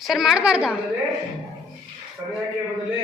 Sir ಮಾಡಬಾರ್ದಾ? ಸಮಯಕ್ಕೆ ಬದಲೇ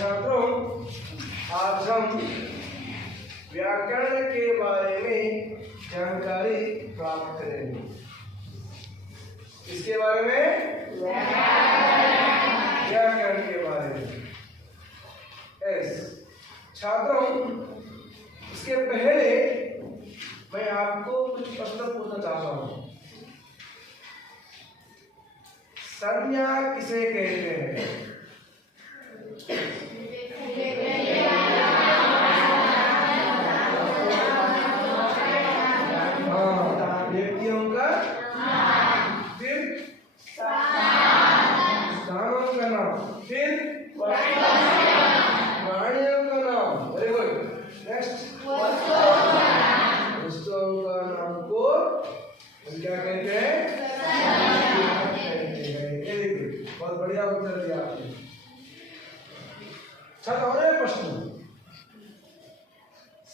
छात्रों, आज हम व्याकरण के बारे में जानकारी प्राप्त करेंगे। इसके बारे में व्याकरण के बारे में। छात्रों, इसके पहले मैं आपको कुछ प्रश्न पूछना चाहता हूँ। संज्ञा किसे कहते हैं? व्यक्तियों का, फिर स्थानों का नाम, फिर प्राणियों का नाम। Very good. नेक्स्ट, वस्तुओं का नाम को हम क्या कहते हैं? वेरी गुड, बहुत बढ़िया उत्तर दिया आपने। छात्र, और एक प्रश्न,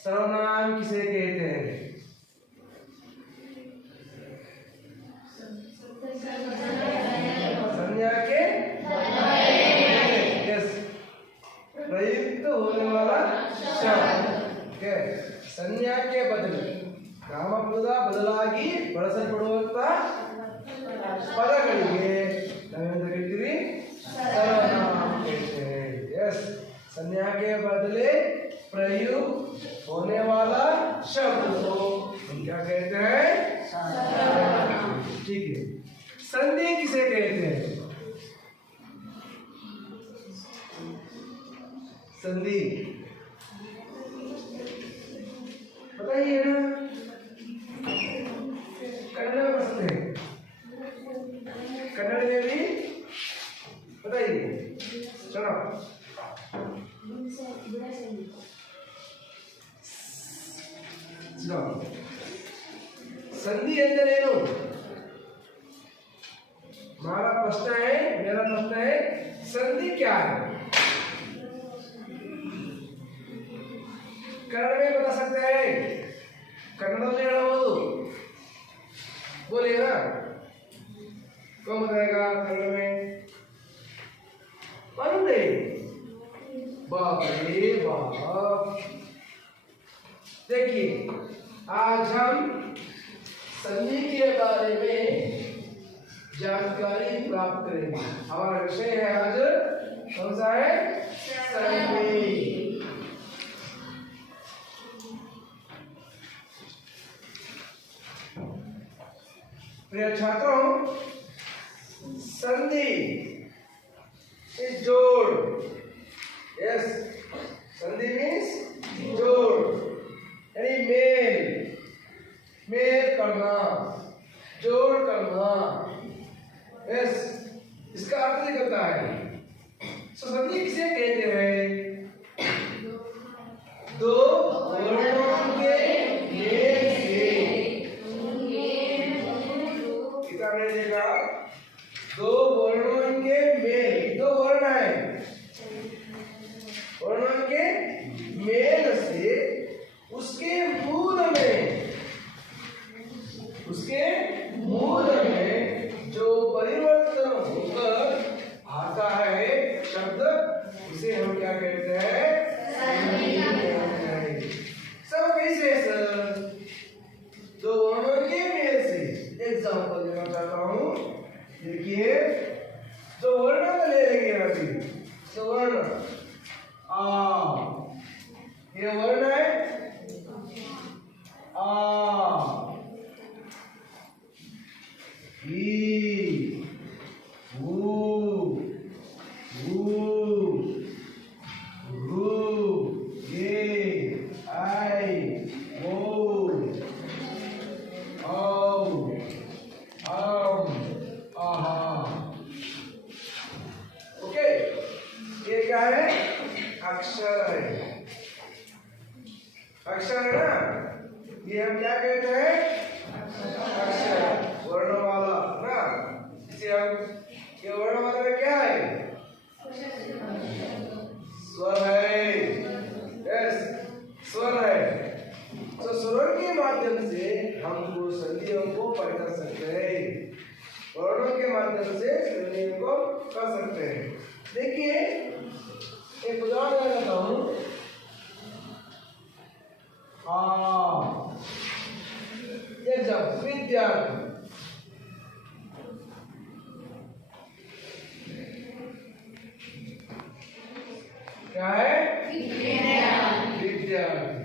सर्वनाम किसे कहते हैं? संज्ञा के यस प्रयुक्त होने वाला शब्द। संज्ञा के बदले ನಾಮಪದ ಬದಲಾಗಿ ಬಳಸಲ್ಪಡುವಂತ ಪದಗಳಿಗೆ ನಾವೇನು ಕರೀತೀವಿ? ಸರ್ವನಾಮ कहते हैं। यस, संज्ञा के बदले प्रयुक्त होने वाला शब्द को हम क्या कहते हैं? ठीक है। संधि किसे कहते हैं? संधि बताइए ना, कन्नड़ में पढ़ते हैं, कन्नड़ में भी बताइए। चलो, संधि ಎಂದರೇನು? हमारा प्रश्न है, मेरा प्रश्न है, संधि क्या है? कन्नड़ में बता सकते हैं? कन्नड़ में ಹೇಳಬಹುದು, बोलिए ना। कौन बताएगा कन्नड़ में? बंदे, बाप रे बाप। देखिए, आज हम संधि के बारे में जानकारी प्राप्त करेंगे। हमारा विषय है आज कौन सा है? संधि। प्रिय छात्रों, संधि इज जोड़। यस, संधि मीन्स जोड़, यानी मेल, मेल करना, जोड़ करना। यस, इसका अर्थ निकलता है। संधि किसे कहते हैं? दो वर्णों के मेल से। किताब में देखा, दो वर्णों के मेल, दो वर्ण है, वर्णों के मेल से उसके मूल में जो परिवर्तन होकर आता है शब्द, उसे हम क्या कहते हैं? संधि कहते हैं। सब कैसे सर? दो वर्णों के मेल से। एग्जाम्पल देना चाहता हूँ। देखिए, दो वर्ण ले लेंगे अभी। तो वर्ण आ, ये वर्ण है आ, ई, ऊ, ऊ, रू, अक्षर है। अक्षर है ना, ये हम क्या कहते हैं? अक्षर, वर्णमाला ना। इसे हम, ये वर्णमाला में क्या है? स्वर है। यस, स्वर है। तो स्वरों के माध्यम से हम वो संधियों को पहचान सकते हैं, वर्णों के माध्यम से संधियों को कर सकते हैं। देखिए एक उदाहरण देता हूँ। विद्यार्थी, क्या है? विद्यार्थी।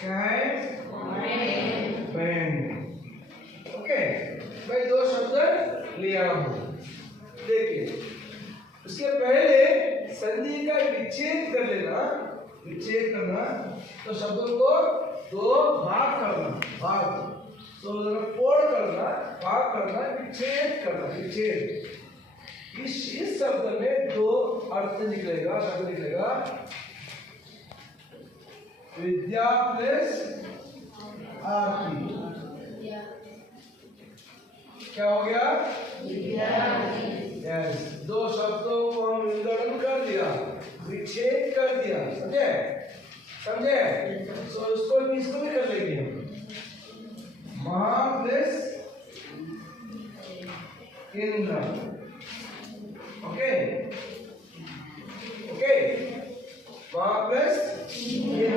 क्या है? बैंड। ओके, मैं दो शब्द लिया हूं। देखिए, उसके पहले संधि का विच्छेद कर लेना। विच्छेद करना तो शब्दों को दो भाग करना, भाग तो फोड़ करना, भाग करना, विच्छेद करना, विच्छेद। इस शब्द में दो अर्थ निकलेगा, शब्द निकलेगा। विद्या प्लस आरती, क्या हो गया? यस, दो शब्दों को हम विंगडन कर दिया, विच्छेद कर दिया। समझे? समझे? तो इसको भी कर लेंगे हम। महा प्लस इंद्र। ओके ओके, महा प्लस इंद्र,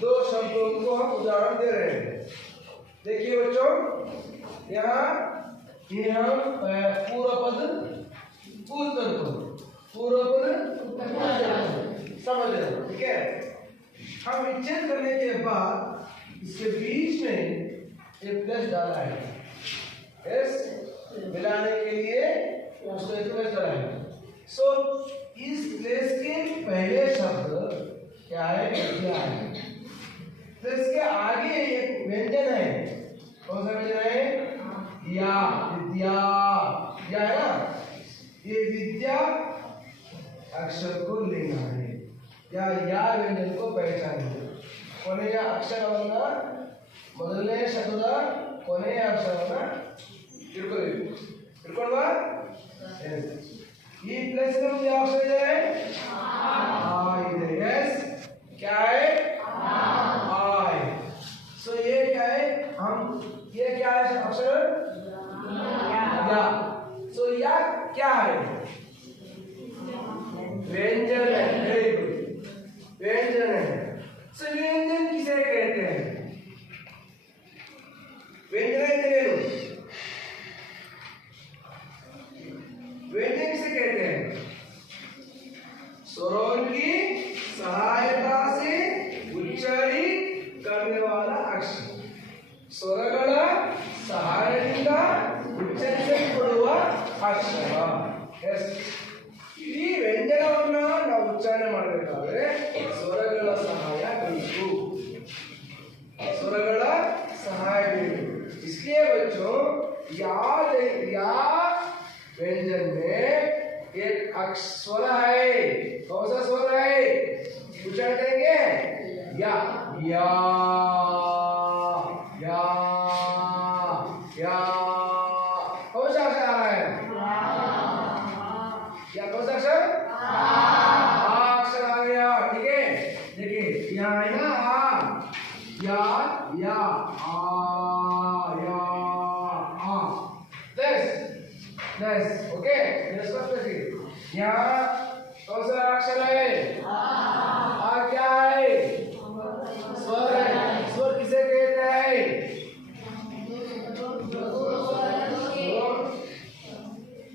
दो शब्दों को हम उदाहरण दे रहे हैं। देखिए बच्चों, यहाँ ये हम पूर्व पद उत्तर पद, पूर्व पद समझ रहे, ठीक है? हम विच्छेद करने के बाद इसके बीच में एक प्लस डाला है, यस, मिलाने के लिए उसको एक प्लस डाला है। सो इस प्लस के पहले शब्द क्या है? विद्या है। तो इसके आगे एक व्यंजन है, कौन सा व्यंजन है? या, विद्या, या है ना। ये विद्या अक्षर को लेना है, या व्यंजन को पहचानना। ಕೊನೆಯ ಅಕ್ಷರವನ್ನ, ಮೊದಲನೇ ಶಬ್ದದ ಕೊನೆಯ ಅಕ್ಷರವನ್ನ ತಿಳ್ಕೋಬೇಕು. ತಿಳ್ಕೊಂಡ್ವಾ? ಈ ಪ್ಲೇಸ್ ನಮ್ಗೆ ಯಾವ ಅಕ್ಷರ ಇದೆ? ಆ ಇದೆ. यस, क्या है? आई। सो ये क्या है? हम ये क्या है अक्षर? या। सो या क्या है? व्यंजन है। वेरी गुड, व्यंजन है। सो व्यंजन किसे कहते हैं? व्यंजन अंदरेनु? व्यंजन किसे कहते हैं? स्वरों की सहायता से उच्चारित करने वाला अक्षर, ಸ್ವರಗಳ ಸಹಾಯದಿಂದ ಉಚ್ಚರಿಸಲ್ಪಡುವ ಅಕ್ಷರ. ಎಸ್, ಈ ವ್ಯಂಜನವನ್ನ ನಾವು ಉಚ್ಚಾರಣೆ ಮಾಡಬೇಕಾದ್ರೆ ಸ್ವರಗಳ ಸಹಾಯ ಬೇಕು, ಸ್ವರಗಳ सहाय ಬೇಕು. इसलिए बच्चों या व्यंजन में एक स्वर है। कौन सा स्वर है? उच्चारण करेंगे या, या, या, या। कौन सा अक्षर आ रहा है? या कौन सा अक्षर? अक्षर आ गया, ठीक है। देखिए यहाँ है ना या, या, या, दस, ओके। यहाँ कौन सा अक्षर है? क्या है? स्वर है। स्वर किसे कहते हैं?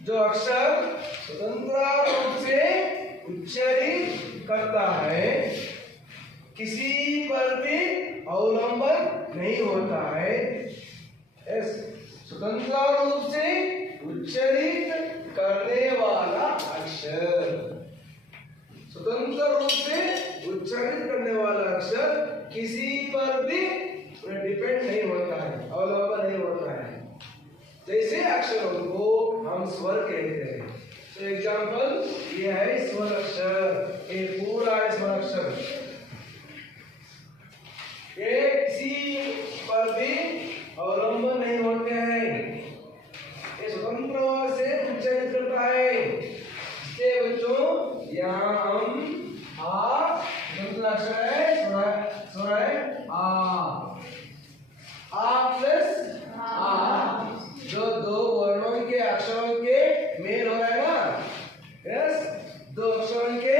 जो अक्षर स्वतंत्र रूप से उच्चारित करता है, किसी पर भी अवलंबन नहीं होता है। स्वतंत्र रूप से उच्चारित करने वाला अक्षर, स्वतंत्र रूप से उच्चारित करने वाला अक्षर किसी पर भी डिपेंड नहीं होता है, अवलंबन नहीं होता है। जैसे अक्षरों को हम स्वर कहते हैं। तो एग्जाम्पल ये है स्वर अक्षर, ये पूरा है स्वर अक्षर। ये किसी पर भी अवलंबन नहीं होते हैं, ये स्वतंत्र से उच्चारित करता है। इसके बच्चों यहाँ हम आ स्वतंत्र अक्षर है, स्वर है आ प्लस आ, जो दो वर्णों के अक्षरों के मेल हो रहा है ना, यस, दो वर्णों के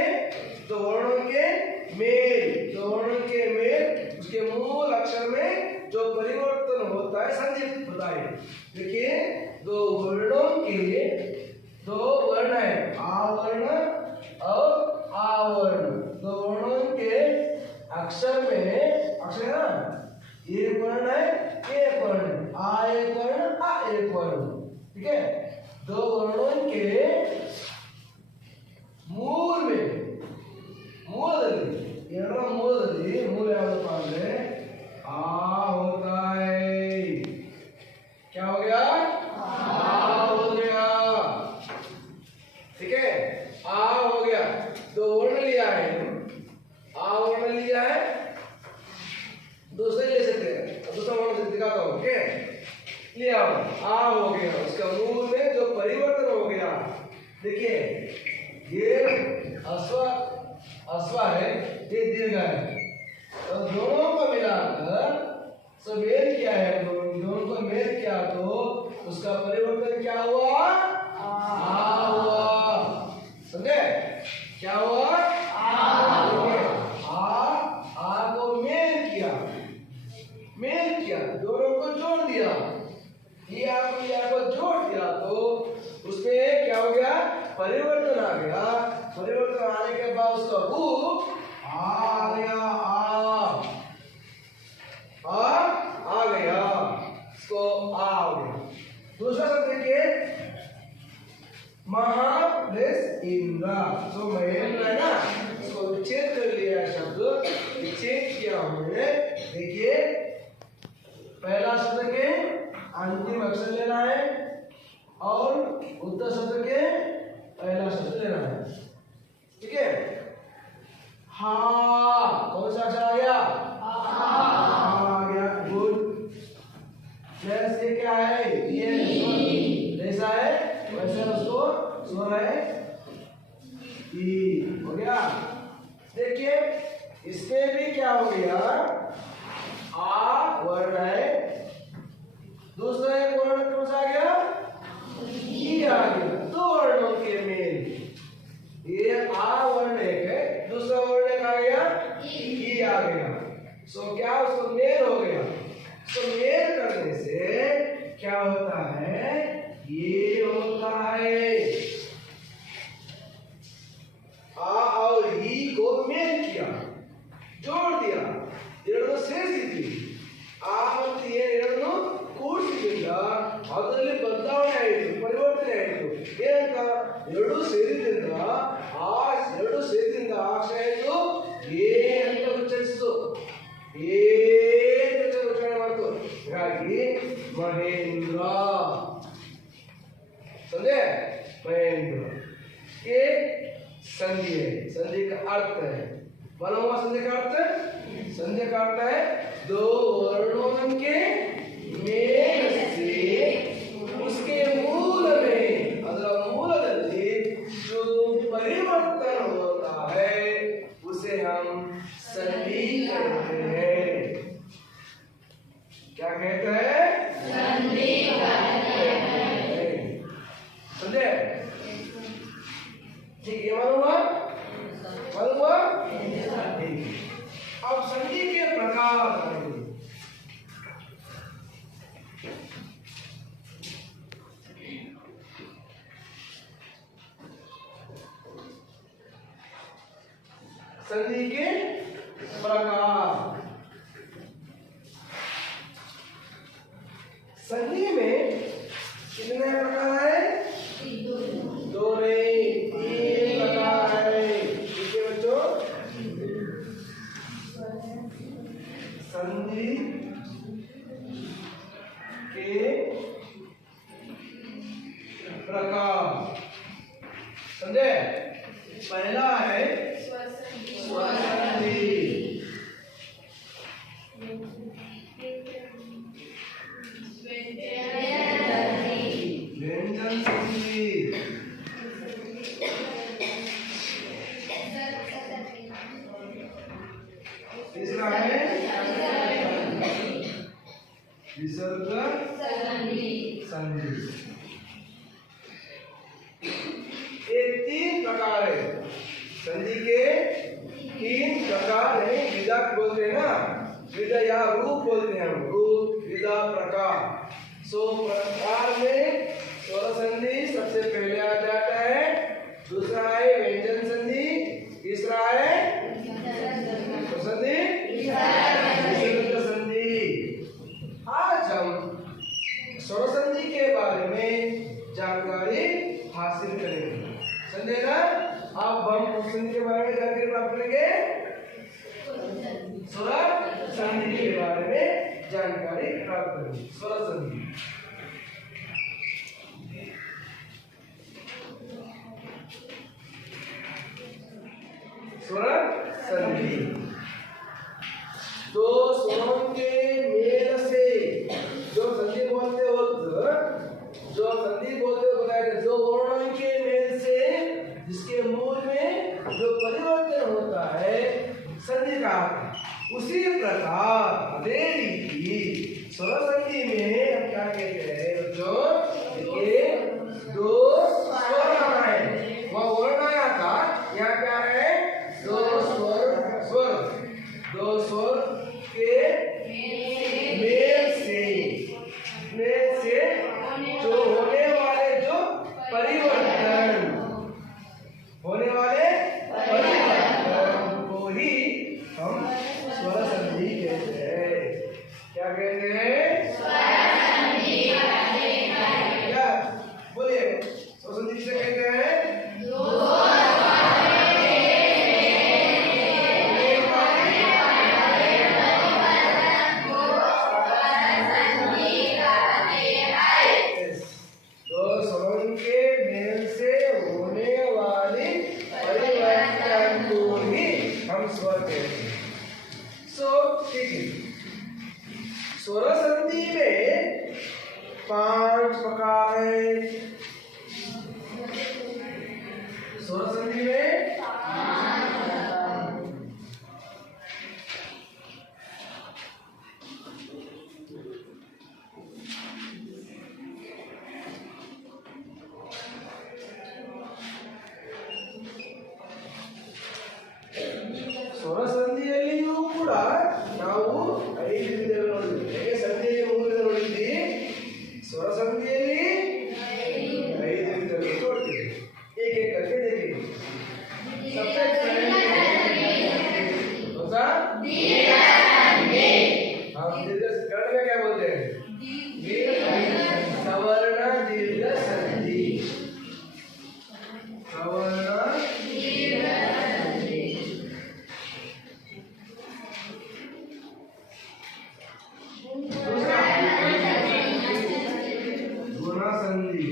मेल, उसके मूल अक्षर में जो परिवर्तन होता है संक्षिप्त बताइए। देखिए दो वर्ण है, आ वर्ण और आ वर्ण, दो वर्णों के अक्षर में, अक्षर है ना, एक वर्ण है, एक वर्ण, आ एक वर्ण, आ एक वर्ण, ठीक है। दो वर्णों के ಮೂಲದಲ್ಲಿ ಮೂಲ ಯಾವ್ದಪ್ಪ ಅಂದ್ರೆ आ होता है। क्या हो गया? आ हो गया, ठीक है, आ हो गया। दो वर्ण लिया है, आ वर्ण लिया है, दूसरे ले सकते हैं, दूसरा वर्ण से दिखाता हूँ, ठीक है। लिया आ हो गया, उसका मूल में जो परिवर्तन हो गया, देखिए ये अश्व है, ये दीर्घ है, तो दोनों को मिलाकर सब मेल किया है, दोनों को मेल किया तो उसका परिवर्तन क्या हुआ? आ हुआ, समझे? क्या हुआ? आ को मेल किया, दोनों को जोड़ दिया, या को जोड़ दिया तो उसमें क्या हो गया? परिवर्तन आ गया। परिवर्तन आने के बाद उसका रूप आ गया, आ गया, इसको आ हो गया। दूसरा शब्द देखिए, महा प्लस इंद्र, जो महेंद्र है ना, इसको विच्छेद कर लिया, शब्द विच्छेद किया हमने। देखिए पहला शब्द के अंतिम अक्षर लेना है और उत्तर शब्द के पहला शब्द लेना है, ठीक है। हा, कौन सा अक्षर आ गया? आ गया, गुड। प्लस ये क्या है? ये जैसा है वैसे उसको स्वर है, ई हो गया। देखिए इसमें भी क्या हो गया? आ वर्ण है, दूसरा एक वर्ण कौन सा आ गया? ई आ गया, दो वर्णों के मेल, ये आ वर्ण एक है, दूसरा वर्ण एक आ गया, ई आ गया। सो क्या उसको मेल हो गया। सो मेल करने से क्या होता है? ये होता है, आ और ई को मेल किया, जोड़ दिया, ಎರಡು ಸೇರಿಸಿದ್ವಿ, ಆ ಮತ್ತು ಎ ಎರಡನ್ನು ಕೂಡಿಸಿದ್ರಿಂದ ಅದರಲ್ಲಿ ಬದಲಾವಣೆ ಆಯಿತು, ಪರಿವರ್ತನೆ ಆಯಿತು। ಏನಂತ? ಎರಡು ಸೇರಿದ್ರಿಂದ ಆ ಅಕ್ಷರ ಆಯಿತು ಏ ಅಂತ ಉಚ್ಚರಿಸಿತು, ಏ ಅಂತ ಉಚ್ಚಾರಣೆ ಮಾಡ್ತು, ಹಾಗಾಗಿ ಮಹೇಂದ್ರ, समझे? महेंद्र। ये संधि है, संधि का अर्थ है, मालूम हुआ संधि का अर्थ? संधि का अर्थ है दो वर्णों के मेल से उसके मूल में, ಅದರ ಮೂಲದಲ್ಲಿ जो परिवर्तन होता है उसे हम संधि कहते हैं। क्या कहते हैं? संधि कहते हैं, समझे? ठीक है, मालूम हुआ? अब संधि के प्रकार बताएंगे। संधि के प्रकार, संधि में कितने प्रकार है? दो नहीं, तीन प्रकार है, ठीक है बच्चों। संधि के प्रकार। समझे? पहला है स्वरसंधि, व्यंजन संधि, तीसरा है विसर्ग संधि। ये तीन प्रकार है संधि के, तीन प्रकार है। विधा बोलते हैं ना, विधा या रूप बोलते हैं हम, रूप विधा प्रकार। सो प्रकार में स्वर संधि सबसे पहले आ जाता है, दूसरा है व्यंजन संधि, तीसरा है संधि विसर्ग संधि। आज हम स्वर संधि के बारे में जानकारी हासिल करेंगे। समझे ना? अब हम संधि के बारे में जानकारी प्राप्त करेंगे, स्वर संधि के बारे में जानकारी प्राप्त करेंगे। स्वर संधि, स्वर संधि दो स्वरों के मेल से जो संधि बोलते बताया, जो वर्णों के मेल से जिसके मूल में जो परिवर्तन होता है संधि का, उसी प्रकार अದೇ रीति स्वर संधि में हम क्या कहते हैं बच्चों? देखिए, दो स्वर आना है, वह वर्ण आया था, यहाँ क्या है? दो स्वर के मेल से जो होने वाले जो परिवर्तन को ही हम स्वर संधि कहते हैं। क्या कहते हैं? क्या बोलिए, स्वर संधि किसे कहते हैं? स्वर संधि में 5 प्रकार है। स्वर संधि में ಸ್ವರ ಸಂಧಿಯಲ್ಲಿಯೂ ಕೂಡ ನಾವು 5 ವಿಧಗಳು ನೋಡಿದ್ವಿ. ಹೇಗೆ ಸಂಧಿಯಲ್ಲಿ 3 ವಿಧ ನೋಡಿದ್ವಿ, ಸ್ವರ ಸಂಧಿಯಲ್ಲಿ 5 ವಿಧಗಳು ನೋಡ್ತೀವಿ. एक एक करके देखेंगे। सबसे पहले कौन सा? हम दीर्घ कन्नड़ में क्या बोलते हैं? सवर्ण दीर्घ संधि। सवर्ण गुण संधि।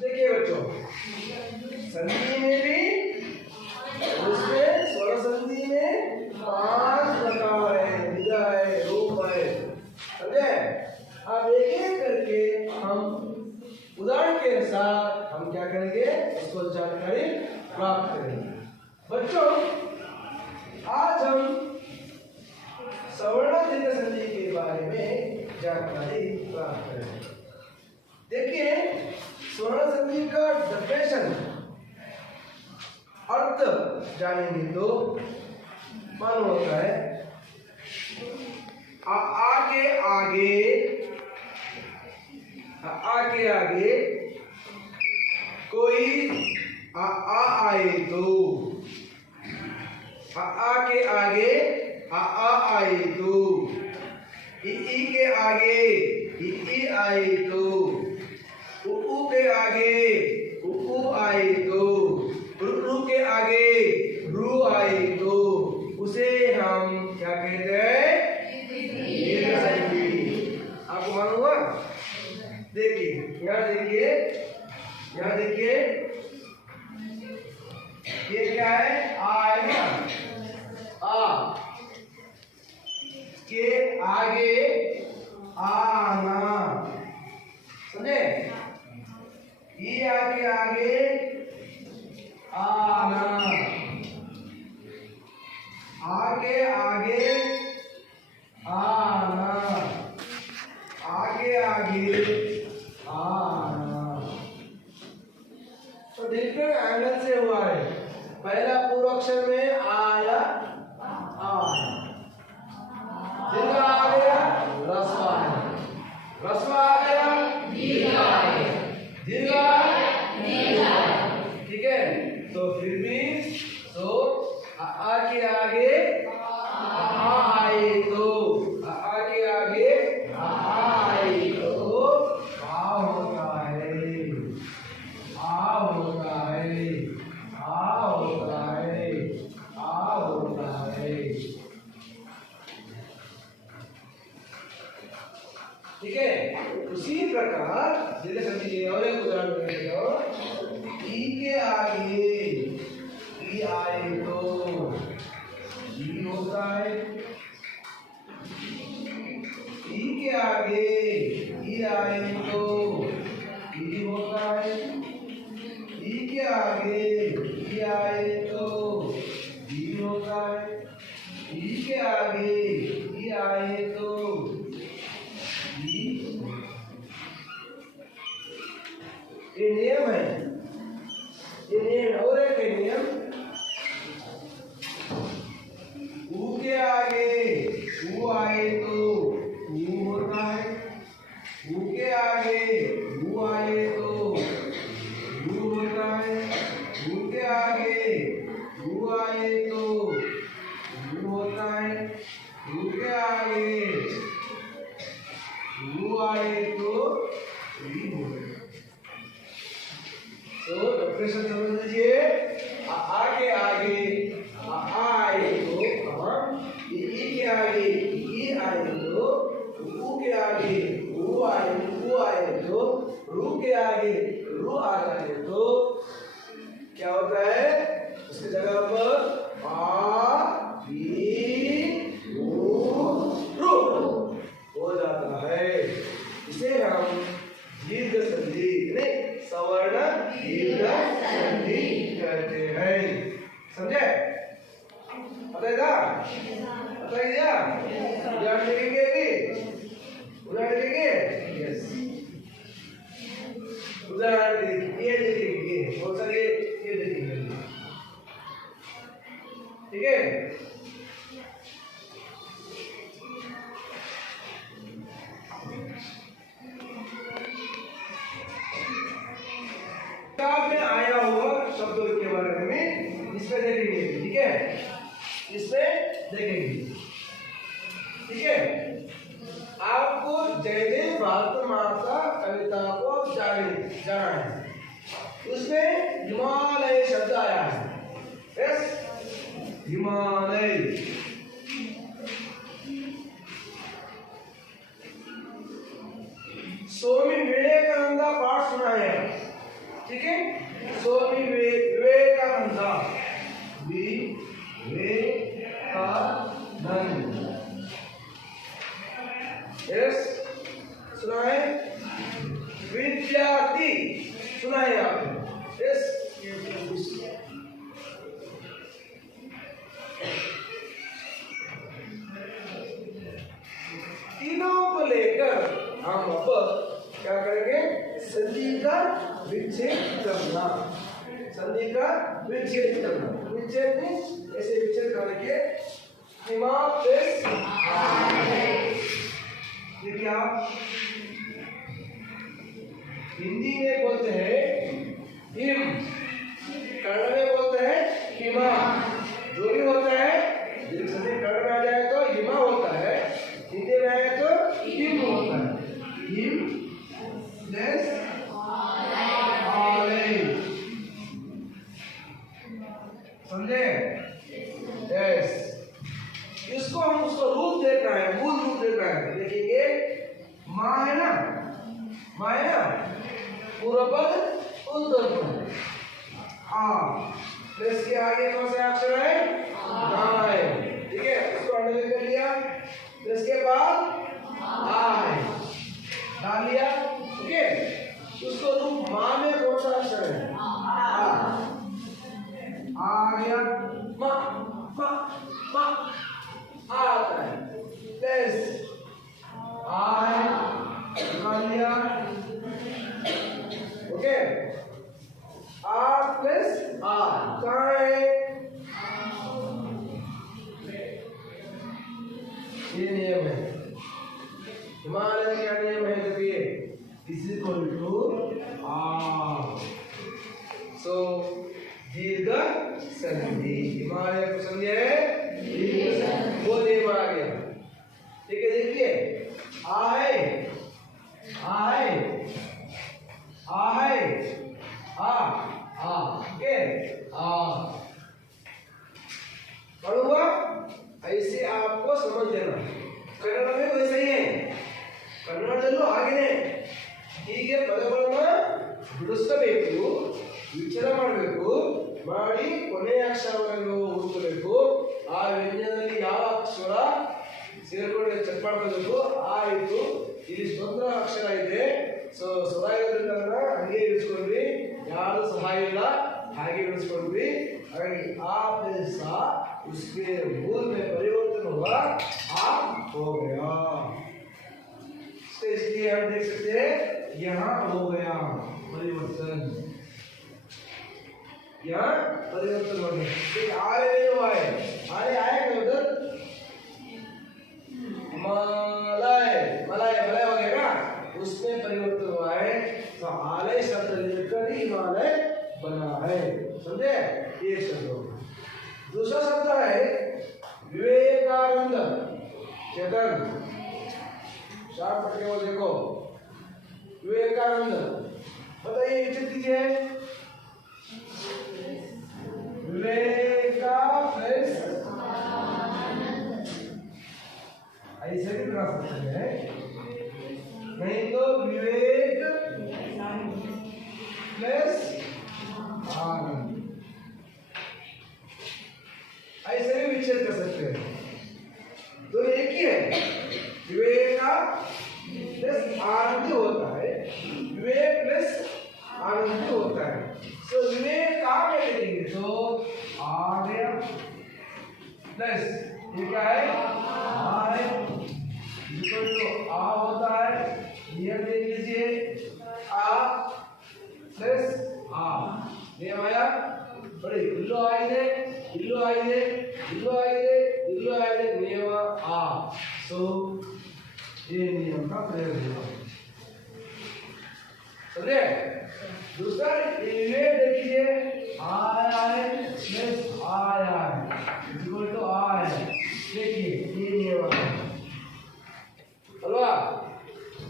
देखिए बच्चों, संधि में भी उसमें स्वर संधि में 5 प्रकार है, विधा है, रूप है। समझे? अब एक एक करके हम उदाहरण के साथ हम क्या करेंगे, उसको जानकारी प्राप्त करेंगे। बच्चों, आज हम सवर्ण दीर्घ संधि के बारे में जानकारी प्राप्त करेंगे। देखिए, स्वर्ण संधि का डेफिनेशन अर्थ जानेंगे तो मालूम होता है आगे आगे आ के आगे कोई आ आए तो, आ के आगे आ आए तो, ई के आगे ई आए तो, उ के आगे उ आए तो, रू के आगे रू आए तो उसे हम क्या कहते हैं? दीर्घ संधि। आपको मालूम हुआ? देखिए यहाँ देखिए, यहाँ देखिए ये क्या है? आ है ना, आ के आगे आना, समझे? ये आगे आगे आना, आगे आगे आना, आगे आगे आना। तो डिफरेंट एंगल से हुआ है। पहला पूर्व अक्षर में आया आ, दीर्घ आ गया, ह्रस्व आ गया, ह्रस्व आ गया, दीर्घ आ गया, दीर्घ आ, ठीक है? तो फिर भी तो आ के आगे आ आए तो, आ के आगे आ आए तो आ होता है, आ होता है, आ होता है, आ होता है, ठीक है? उसी प्रकार दीर्घ संधि के और एक उदाहरण देते हो। ई के आगे ई आए तो ई होता है, ई के आगे ई आए तो ई होता है, ई के आगे ई आए तो ई होता है, ई के आगे ई आए तो ई। ये नियम है, ये नियम। और एक है नियम, ऊ के आगे ऊ आए तो ऊ होता है, ऊ के आगे ऊ आए तो ऊ होता है, ऊ के आगे ऊ आए तो ऊ होता है, ऊ के आगे ऊ आए तो ई होता है। तो ऑपरेशन समझ लीजिए, आ के आगे आ आए तो ई के आगे ई आए तो, ऊ के आगे ऊ आए तो, रू के आगे रू आ जाए तो क्या होता है? उसकी जगह पर आ ई रू हो जाता है। इसे हम दीर्घ संधि नहीं सवर्ण दीर्घ संधि कहते हैं। समझे? बताएगा? बताइए। उदाहरण देखेंगे भी? उदाहरण देखेंगे? यस। उदाहरण देखिए, ये देखेंगे, बहुत सारे ये देखेंगे, ठीक है? किताब में आया हुआ शब्दों के बारे में इसमें देखेंगे, ठीक है? इसमें देखेंगे, ठीक है? आपको जयदेव भारत माता कविता को जाना है। उसमें हिमालय शब्द आया है, यस, हिमालय। स्वामी विवेकानंद पाठ सुना है, ठीक है? स्वामी विवेकानंद, यस, सुना है? विद्यार्थी सुना है आपने, यस। तीनों को लेकर हम अब क्या करेंगे? संधि का विच्छेद करना, संधि का विच्छेद करना। विच्छेद में ऐसे विच्छेद करके दिमाग पे देखिए आप हिंदी में बोलते हैं हिम, कन्नड़ में बोलते हैं हिमा। जो भी होता है कन्नड़ में आ जाए तो हिमा होता है, हिंदी में आए तो हिम होता है। हिम प्लस आले, समझे? यस, इसको हम उसको रूप देखना है, मूल रूप देखना है। देखेंगे माँ है ना, माँ है ना, पूर्व पद उत्तर पद, आ प्लस के आगे कौन सा अक्षर है? आ है, ठीक है, इसको अंडरलाइन कर लिया। प्लस के बाद आ है, डाल लिया, ओके। उसको रूप माँ में कौन सा अक्षर है? आ गया, माँ माँ माँ आता है, प्लस आ निकाल लिया, ओके। आ प्लस आ कहाँ है? ये नियम है हिमालय में। क्या नियम है? देखिए, इज इक्वल टू आ, सो दीर्घ संधि, हिमालय को संधि है वो नियम आ गया, ठीक है। देखिए आ है, आ है, आ है, आ ओके, आ पढ़ूंगा, ऐसे आपको समझ लेना। कन्नड़ में वैसे ही है, ಕನ್ನಡದಲ್ಲೂ ಹಾಗೇನೆ ಹೀಗೆ ಪದಗಳನ್ನು ಬಿಡಿಸಬೇಕು, ವಿಚಾರ ಮಾಡಬೇಕು, ಮಾಡಿ ಕೊನೆಯ ಅಕ್ಷರವನ್ನು ಹುಡುಕಬೇಕು. ಆ ವ್ಯಂಜನದಲ್ಲಿ ಯಾವ ಅಕ್ಷರ ಸೇರ್ಕೊಂಡು ಚೆಕ್ ಮಾಡ್ಕೋಬೇಕು. ಆಯಿತು, ಇಲ್ಲಿ ಸ್ವತಂತ್ರ ಅಕ್ಷರ ಇದೆ, ಸೊ ಸದಾ ಇರೋದ್ರಿಂದ ಹಂಗೆ ಇಳಿಸ್ಕೊಂಡ್ವಿ, ಯಾರು ಸಹಾಯ ಇಲ್ಲ, ಹಾಗೆ ಇಳಿಸ್ಕೊಂಡ್ವಿ. ಹಾಗಾಗಿ ಆ ಪ್ಲಸ್ उसके मूल में परिवर्तन हुआ, आप हो गया। तो इसलिए हम देख सकते हैं यहाँ हो गया परिवर्तन, यहाँ परिवर्तन हो गया। ठीक, आरे नहीं हुआ है, आरे आएगा उधर मलय, मलय मलय हो गया ना, उसमें परिवर्तन हुआ है। तो आलय शब्द लेकर ही हिमालय बना है, समझे? एक शब्द हो। दूसरा शब्द है विवेकानंद, चेतन, चार पटके वो देखो, विवेकानंद, बताइए विचार कीजिए। विवेका प्लस ऐसे भी बना सकते हैं, नहीं तो विवेक प्लस आनंद, ऐसे भी विच्छेद कर सकते हैं। दोनों एक ही है, विवेका प्लस आनंद होता है, विवेक प्लस आनंद होता है। तो विवेक का क्या लिखेंगे? तो आ गया प्लस ये क्या है? आ है, इक्वल टू आ होता है, नियम देख लीजिए, आ प्लस आ, नियम आया। बड़ी इल्लो आइए, इल्लो आइए, इल्लो आइए, इल्लो आइए, नियम आ। सो ये नियम का प्रयोग हुआ, समझे? दूसरा ये देखिए, आया है प्लस आया है, इक्वल टू आया है, देखिए ये नियम है, अल्वा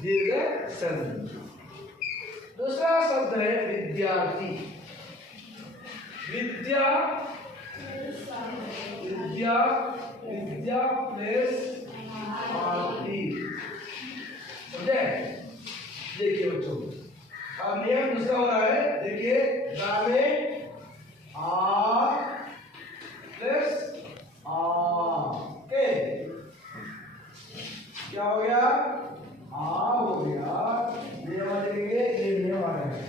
दीर्घ संधि। दूसरा शब्द है विद्यार्थी, विद्या, विद्या, विद्या प्लस आरती, समझे? देखिए बच्चों, अब नियम दूसरा हो रहा है, देखिए गा में आ प्लस आ, ओके, क्या हो गया? आ हो गया, नियम देखेंगे, ये नियम आ रहा है,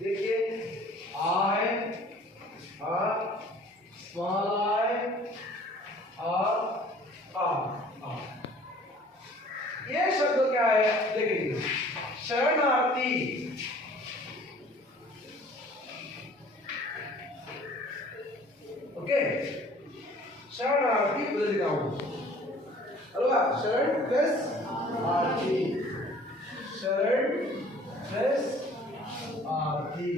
देखिए आई, आ स्मॉल आई, आ, ये शब्द क्या है? देखिए शरणार्थी, ओके, शरणार्थी बदल देता हूं, अल्वा शरण प्लस आर्थी, शरण प्लस आरती,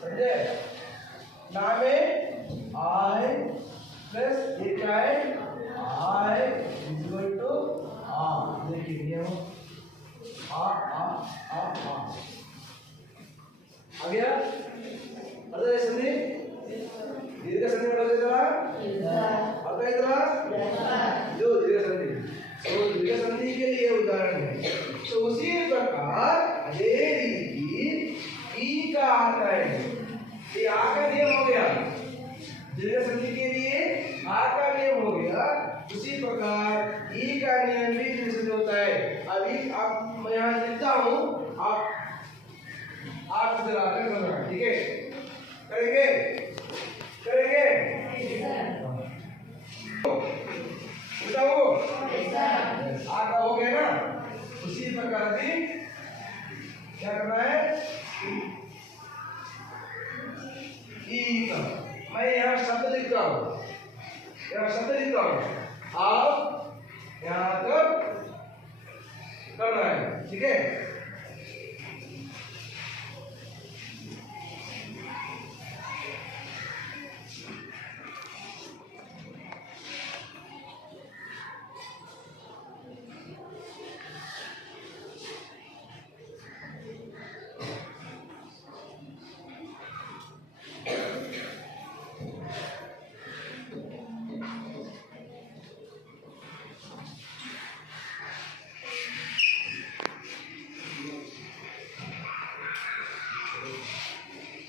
समझे? ना में आई प्लस ये क्या है, आई इक्वल टू आ, देखिए नियम आ गया। अरे संधि दीर्घ संधि में लगे जरा अब कहीं जरा जो दीर्घ संधि, तो दीर्घ संधि के लिए उदाहरण है। तो उसी प्रकार अरे ई का आता है, ये आ का नियम हो गया, दीर्घ संधि के लिए आ का नियम हो गया। उसी प्रकार ई का नियम भी दीर्घ संधि होता है। अभी आप मैं यहाँ लिखता हूँ, आप जरा करना, ठीक है? करेंगे करेंगे बताओ, आ का हो गया ना। उसी प्रकार भी क्या करना है, ई का मैं यहाँ शब्द लिखता हूँ, आप यहाँ तक करना है, ठीक है?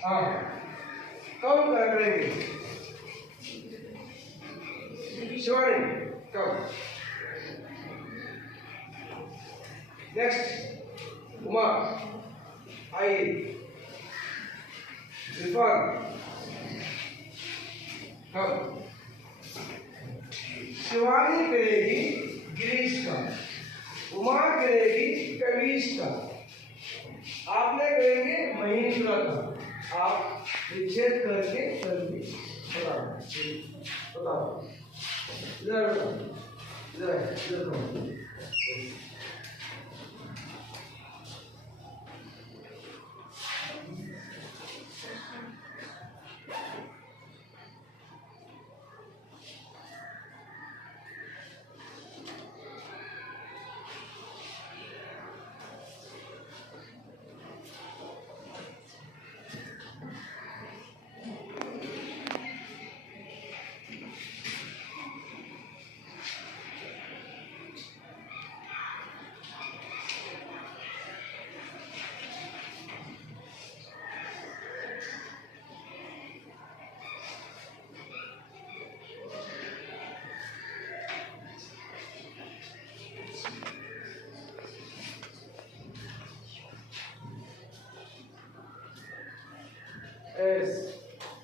हाँ कब करेंगे शिवानी, कब? नेक्स्ट उमा, आई, इरफान, कब? शिवानी करेगी गिरीश का, उमा करेगी कवीश का, आपने करेंगे महेंद्र का। आप विच्छेद करके करके बताओ इधर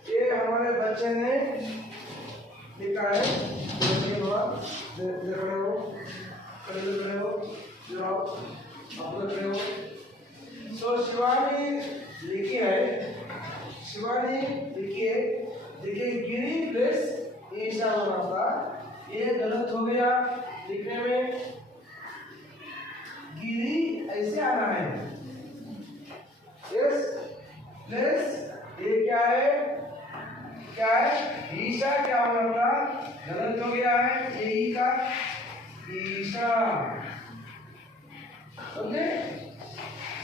ये हमारे बच्चे ने लिखा है, देख रहे हो, आप लोग रहे हो। सो शिवानी लिखी है, देखिए गिरी प्लस ईशा बना था, ये गलत हो गया लिखने में, गिरी ऐसे आना है, यस प्लस ये क्या है ईशा, क्या होना था, गलत हो गया है, ये ई का ईशा, समझे?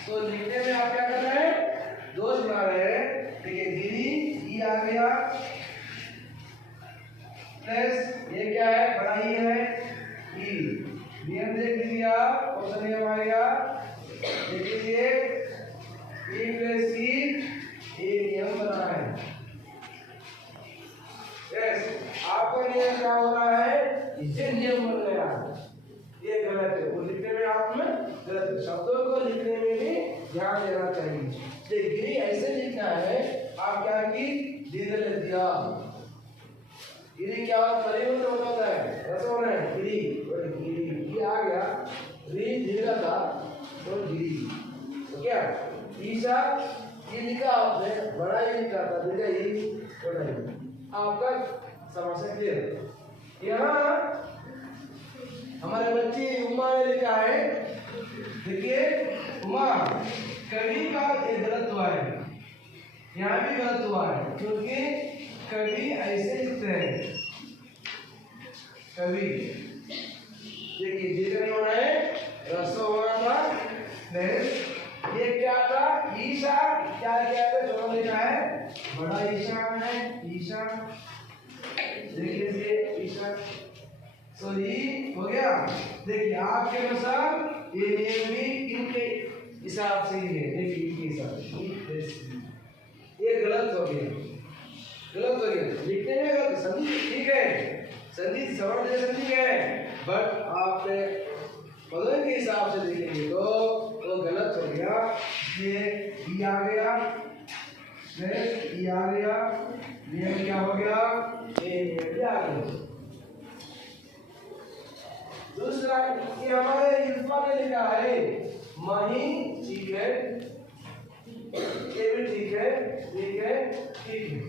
तो लिखने में आप क्या कर रहे हैं, दोष बना रहे हैं। देखिए गिरी ई आ गया प्लस ये क्या है, बड़ा ई है ई, नियम देख लीजिए आप, कौन सा नियम आएगा, देखिए ई प्लस ई, ये नियम बना है। यस, आपका नियम क्या हो रहा है, इसे नियम बन गया, ये गलत है, वो लिखने में आप में गलत है। शब्दों को लिखने में भी ध्यान देना चाहिए। ये गिरी ऐसे लिखना है, आप क्या की दीर्घ ले दिया, गिरी क्या परिवर्तन होता है, ऐसा होना है गिरी, गिरी आ गया, री दीर्घ था तो गिरी, तो क्या ईशा ये लिखा आपने, बड़ा ही लिखा था, देखा ये बड़ा ही, आपका समस्या क्लियर। यहाँ हमारे बच्ची उमा ने लिखा है, देखिए उमा कवि का ये गलत हुआ है, यहाँ भी गलत हुआ है, क्योंकि कवि ऐसे लिखते हैं। कवि देखिए दीर्घ नहीं होना है, रस्व होना था। नहीं ये क्या था, ईशा क्या क्या है, जो लिखा है बड़ा ईशा है, ईशा देखिए ये ईशा। तो ये हो गया। देखिए आपके अनुसार ये नियम भी इनके हिसाब से ही है, देखिए इनके हिसाब से ये गलत हो गया, गलत हो गया, लिखने में गलत। संधि ठीक है, संधि समझ संधि है, बट आपने पदों के हिसाब से देखेंगे तो वो गलत हो गया। ये ई आ गया, ये आ गया, ये क्या हो गया, ये आ गया। दूसरा ये हमारे इल्फा में लिखा है मही, ठीक है, ये भी ठीक है, ठीक है, ठीक है,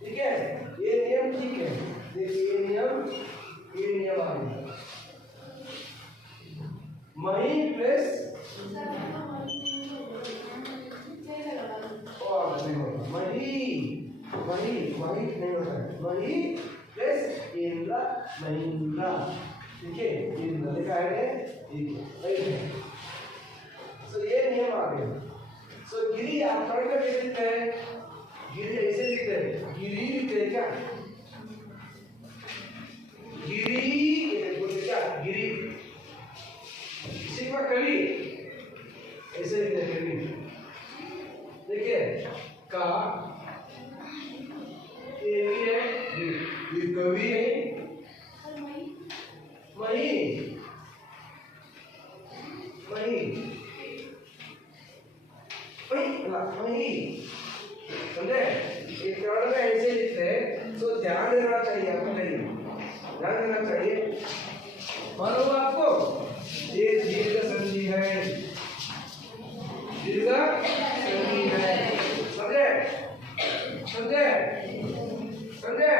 ठीक है, ये नियम ठीक है। देखिए ये नियम आ गया, मही प्लस और नहीं होता, मही नहीं होता है, मही प्लस इंद्रा, महिंद्रा, ठीक है, इंद्रा लिखा है, ठीक है। तो ये नियम आ गया। तो गिरी आप पढ़ कर लिखते हैं, गिरी ऐसे लिखते हैं, गिरी लिखते हैं क्या, गिरी बोलते क्या, गिरी। इसी का कवि ऐसे लिखते हैं, कवि देखिए का ये भी है, ये कवि है, मही समझे, एक कर्ण में ऐसे लिखते हैं। तो ध्यान देना चाहिए आपको, नहीं ध्यान देना चाहिए। मालूम आपको ये दीर्घ संधि है, दीर्घ संधि है, समझे समझे समझे,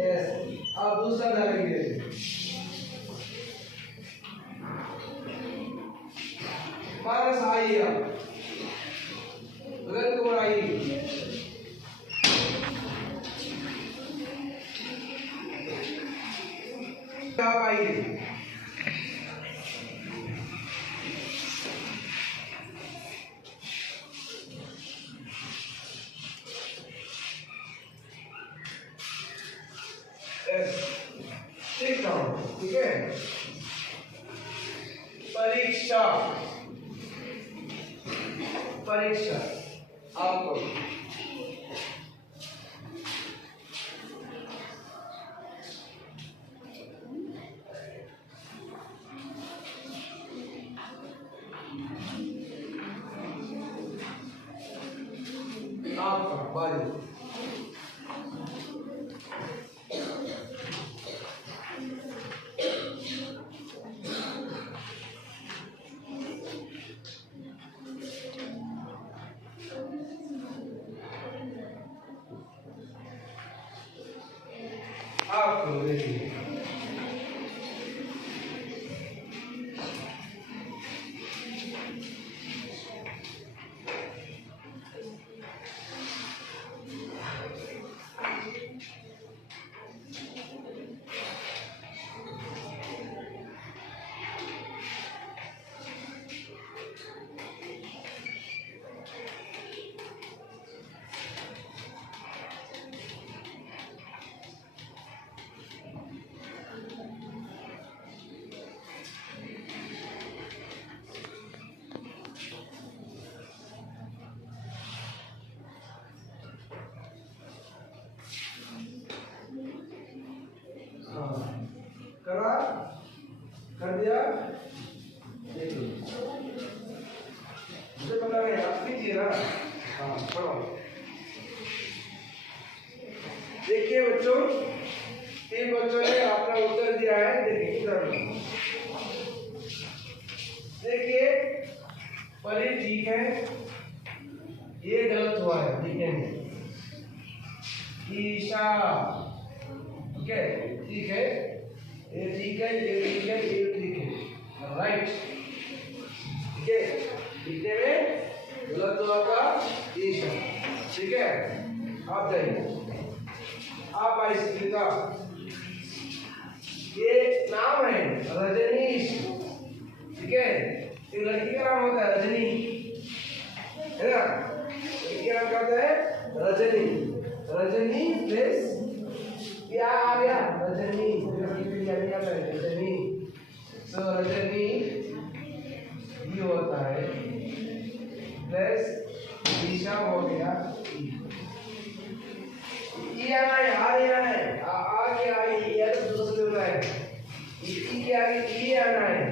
यस। अब दूसरा डालेंगे, मानस आई गलत को आई, आप आइए, ठीक है। परीक्षा, परीक्षा आपको आपका बारी, आपको देखिए करा, कर दिया, देखिए मुझे पता है आप कीजिए ना, हाँ पढ़ो। देखिए बच्चों, तीन बच्चों ने अपना उत्तर दिया है, देखिए इधर देखिए, परी ठीक है, ये गलत हुआ है, लिखेंगे ईशा, ठीक है, ठीक है, ये ठीक है, ये ठीक है, ये ठीक है, राइट, ठीक है। तत्व का ईशा। ठीक है, आप जाइए, आप आई सीधा। ये नाम है रजनीश। ठीक है, एक लड़की का नाम होता है रजनी, है ना? लड़की का नाम क्या होता है? रजनी। रजनी प्लस क्या आ गया? रजनी। रजनी। सो रजनी ये होता है प्लस ईशा हो गया। ये आना है, आगे आगे ये तो दूसरे होता है। ई के आगे ये आना है,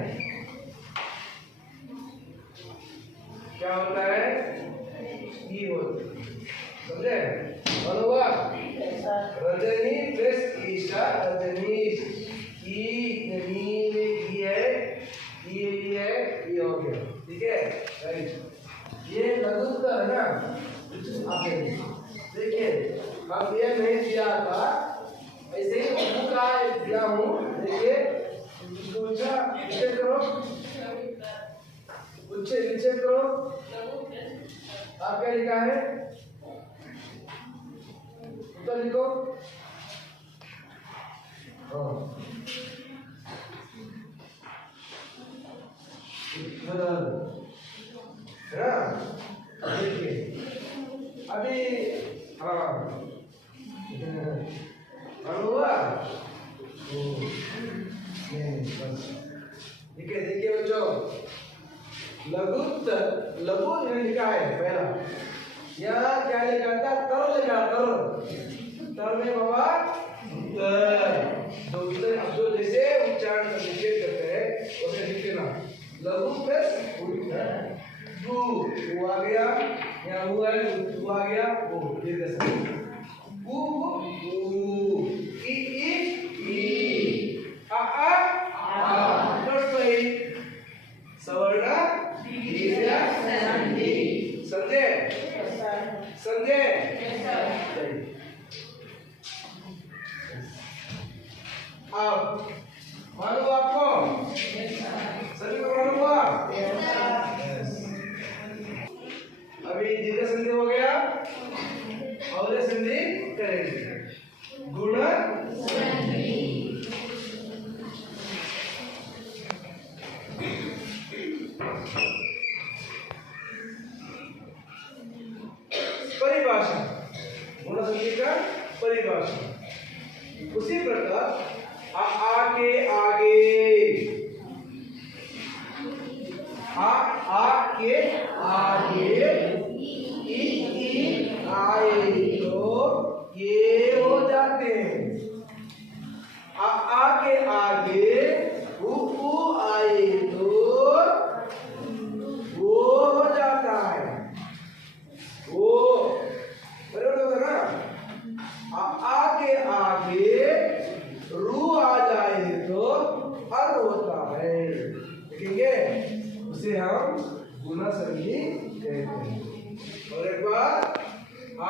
क्या होता है? ये होता है, समझे? बोलूँगा रजनी प्लस ईशा, रजनीश। ई है, ये हो गया। ठीक है, राइट। ये लघुत्तर है ना, आप देखिए, अब ये नहीं दिया था, ऐसे ही उर्दू का दिया हूँ। देखिए, नीचे करो, नीचे करो। आप क्या लिखा है? उत्तर लिखो। है ना? देखिए अभी, हाँ हुआ। देखिए देखिए बच्चों, लघुत्तर, लघु लिखा है पहला, यहाँ क्या लिखा था? तर लिखा, तर में बाबा तो उत्तर। अब जो जैसे उच्चारण का निषेध करते हैं वैसे लिख देना। लघु प्लस वो आ गया, यहाँ हुआ है, वो आ गया, वो दीर्घ से सवर्ण समझे? समझे? अब मालूम आपको? सभी को मालूम हुआ? अभी दीर्घ संधि हो गया, और संधि करेंगे। गुण परिभाषा, गुण संधि का परिभाषा। उसी प्रकार आ के आगे, आ के आगे ई आए तो ये हो जाते हैं। आ के आगे ऊ आए तो वो हो जाता है, वो बराबर होगा ना? आ के आगे रू आ जाए तो अर होता है। देखेंगे, उसे हम गुना संधि कहते हैं। और एक बार आ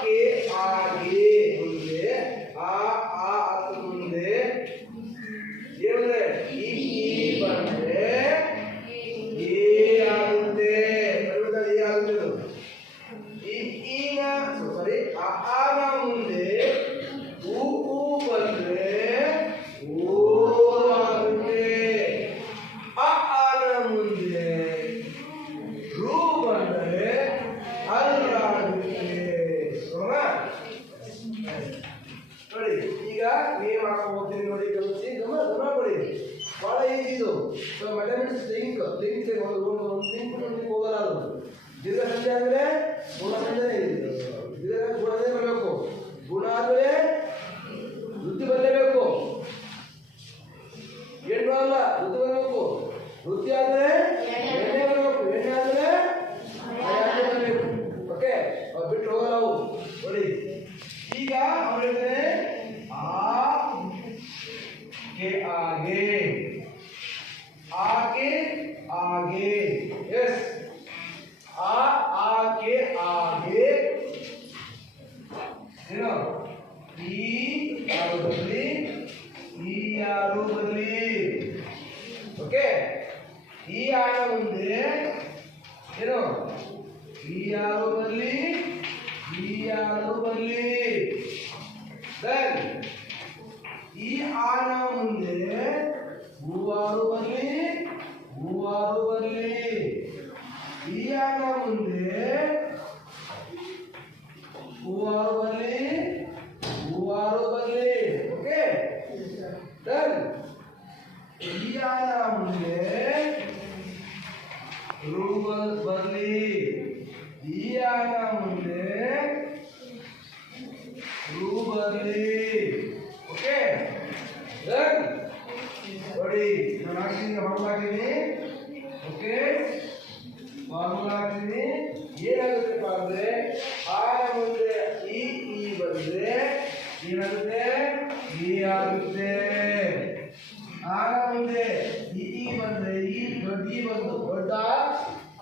के आगे ಮುಂದೆ आ ಮುಂದೆ ये ಬಂದ್ರೆ ಈ ಬಂದ್ರೆ ये ಆಗುತ್ತೆ, ಬರುತ್ತಾ? ये ಆಗುತ್ತೆ। ಈ ನ ಸಾರಿ ಆ ನ ಮುಂದೆ ಊ ಬಂದ್ರೆ ಓ ಆಗುತ್ತೆ। ಆ ನ ಮುಂದೆ ರೂ ಬಂದ್ರೆ ನೋಡಿ, ಈಗ ಏನ್ ಮಾಡಕ್ ಹೋಗ್ತೀನಿ ನೋಡಿ, ಗಮನಿಸಿ, ಗಮನ ಕೊಡಿ, ಬಹಳ ಈಜಿ ಇದು. ಮೆಥಮೆಟಿಕ್ಸ್ ಲಿಂಕ್ ಹೋಗಲ್ಲ ಅದು. ದೀರ್ಘ ಸಂಖ್ಯೆ ಆದ್ರೆ ಗುಣ ಸಂಖ್ಯೆ ಗುಣನೇ ಬರಬೇಕು, ಗುಣ ಆದ್ರೆ ವೃತ್ತಿ ಬರಲೇಬೇಕು, ಹೆಣ್ಣು ಅಲ್ಲ ವೃತ್ತಿ ಬರಬೇಕು, ವೃತ್ತಿ ಆದ್ರೆ ಎಣ್ಣೆ ಬರಬೇಕು, ಎಣ್ಣೆ ಆದ್ರೆ ಬರಬೇಕು. ಓಕೆ, ಬಿಟ್ಟು ಹೋಗಲ್ಲ ಅವು. ನೋಡಿ, ಈಗ ಅವ್ರು ಹೇಳ್ತಾರೆ आ के आगे, आगे आगे, यस, आ के आगे, you know, यारू बदली, ओके, आया ಮುಂದೆ ಏನು ಈ ಯಾರು ಬರಲಿ, ಈ ಯಾರು ಬರಲಿ. ದೆನ್ ಈ ಆನ ಮುಂದೆ ಹೂವಾರು ಬರಲಿ, ಹೂವಾರು ಬರಲಿ. ಈ ಆನ ಮುಂದೆ ಹೂವಾರು ಬರಲಿ, ಹೂವಾರು ಬರಲಿ. Okay done. ಈ ಆನ ಮುಂದೆ ರೂ ಬರಲಿ, ಈ ಆನ ಮುಂದೆ ರೂ ಬರಲಿ. Okay done. ನೋಡಿ ನಾನು ಹಾಕ್ತೀನಿ, ಫಾರ್ಮುಲಾ ಹಾಕ್ತೀನಿ. ಓಕೆ ಫಾರ್ಮುಲಾ ಹಾಕ್ತೀನಿ. ಏನಾಗುತ್ತಪ್ಪ ಅಂದ್ರೆ ಆನ ಮುಂದೆ ಈ ಬಂದ್ರೆ ಏನಾಗುತ್ತೆ, ಈ ಆಗುತ್ತೆ. ಆನ ಮುಂದೆ ಈ ಬಂದ್ರೆ ಈ ದೊಡ್ಡ ಬಂದು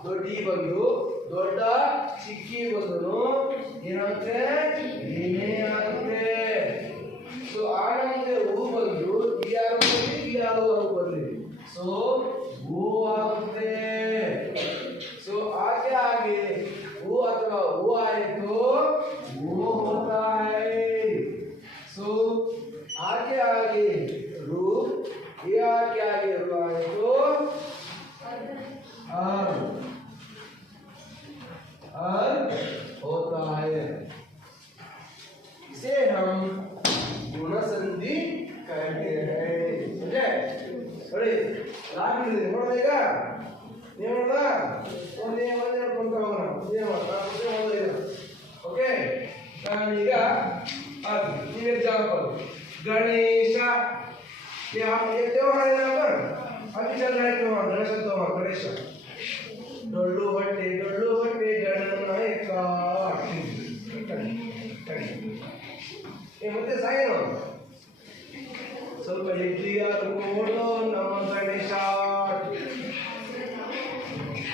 ದೊಡ್ಡ ಬಂದು ದೊಡ್ಡ ಚಿಕ್ಕಿ ಬಂದು ಏನಾಗುತ್ತೆ, ಏನೇ ಆಗುತ್ತೆ. ಸೊ ಆನ ಮುಂದೆ ಹೂ ಬಂದು ಈ ಯಾರು ಬರಲಿ, ಈ ಯಾರು ಬರಲಿ. ಸೊ ಹೂ ಆಗುತ್ತೆ. ಸೊ आगे आगे वो अथवा वो आए तो वो होता है. सो आगे आगे रू, ये आगे रू आए तो अर होता है. इसे हम गुण संधि कहते हैं. समझे? बड़े लाभ ನೋಡೋದೀಗ ನೀವು ನೋಡ್ದಾ ಒಂದೇ ಹೇಳ್ಕೊಂತ ಹೋಗೋಣ. ಓಕೆ ಈಗ ನೀವು एग्जांपल गणेश, ये हम ये त्योहार है ना पर अभी चल रहा है त्योहार, गणेश त्योहार. गणेश डोल्लू बट्टे गणनायक ये ಮತ್ತೆ ಸಾಯೇನು ಸ್ವಲ್ಪ ಇಡ್ಲಿಯ ಕೊಡೋ ನಮ್ಮ ಗಣೇಶ.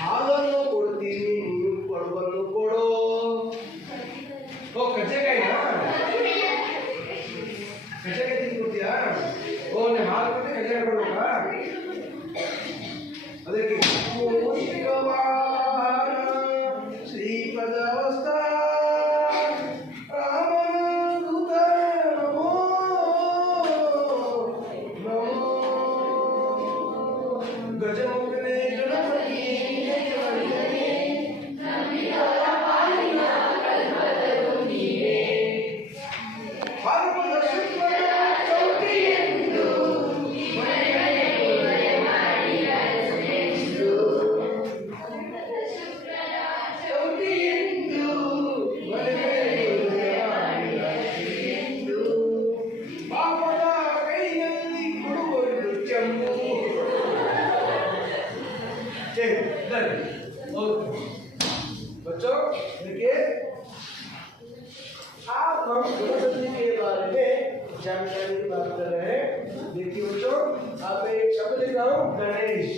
ಹಾಲನ್ನು ಕೊಡ್ತೀನಿ, ನೀವು ಕೊಡಬನ್ನು ಕೊಡೋ. ಓ ಕಜ್ಜೆಕಾಯಿನಾ, ಕಜ್ಜೆಕಾಯಿ ತಿಂದು ಕೊಡ್ತೀಯಾ? ಓ ನೀವು ಹಾಲು ಕೊಟ್ಟು ಕಜ್ಜೆಕಾಯಿ ಕೊಡ್ಬೇಕಾ? ಅದಕ್ಕೆ ಶ್ರೀಪದವಸ್ಥ ರಾಮದೂತ ನಮೋ ನಮೋ ಗಜಮುಖನೇ ಗಣಪತಿ बच्चों देखिए आप हम गुणसंधि के बारे में जानकारी की बात कर रहे हैं. देखिए बच्चों आप एक शब्द लिख रहा हूँ गणेश.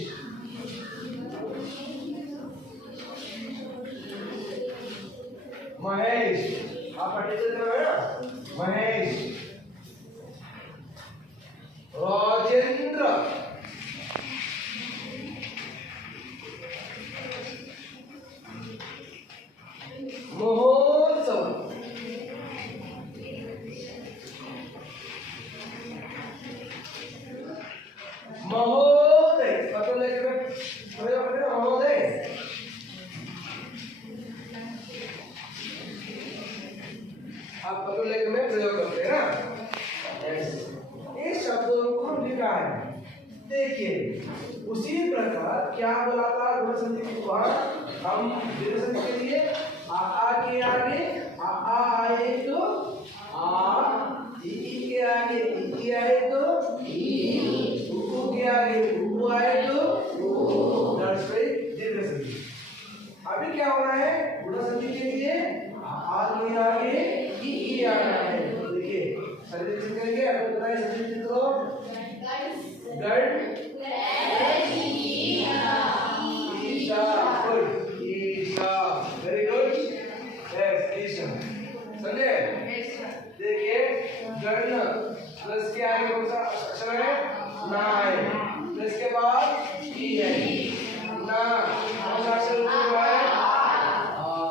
महेश, आप पढ़ते थे ना महेश. राजेंद्र, महोत्सव, महोदय. पता लगे महोदय. आप पता लगे में प्रयोग करते हैं ना. इस शब्दों को हम लिखा है. देखिए उसी प्रकार क्या बोला था गुण संधि के बाद हम गुण संधि के लिए आ के आगे आ आए तो आ, ई के आगे ई आए तो ई, उ के आगे उ आए तो उ. दैट्स राइट दीर्घ संधि. अभी क्या होना है गुण संधि के लिए आ के आगे ई आना है. देखिए संधि करेंगे. आपको पता है संधि तो गण ईशा. ईशा वेरी गुड. यस ईशा. समझे? देखिए गण प्लस के आगे कौन सा अक्षर है? ना है. प्लस के बाद ई है ना. कौन सा अक्षर हुआ है? आ.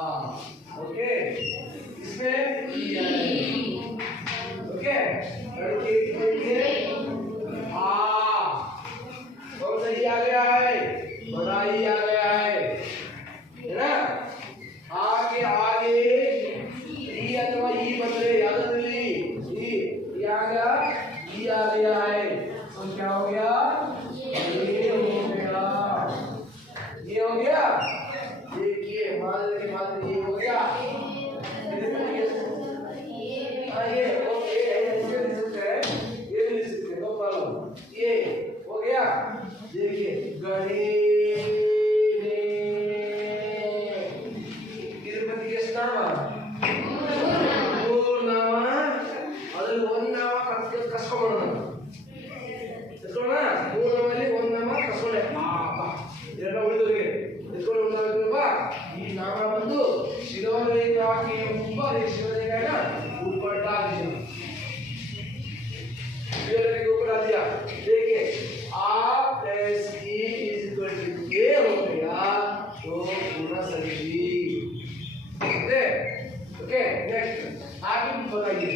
हो गया, देखिए मान ये हो गया, ये ओके, ये लिख सकते हैं, ये भी लिख सकते हैं, नो प्रॉब्लम। ये हो गया, देखिए गणेश तिरुपति के नाम पूर्णमा अदर वन्नामा कस्कोमना पूर्णमಲ್ಲಿ वन्नामा ಕಸ್ಕೊಂಡೆ ಎರಡು ಉಳಿದೋರಿಗೆ ಎತ್ಕೊಂಡು ಉಳಿದೋರಿಗೆ ಈ ನಾಮ ಬಂದು ಶಿರೋರೇಖಾಕ್ಕೆ ऊपर शिरोरेखा है ना ऊपर डाल दिया, शिरोरेखा के ऊपर डाल दिया। देखिए a plus e is equal to a हो गया, तो पूरा सही। ओके नेक्स्ट आगे बताइए।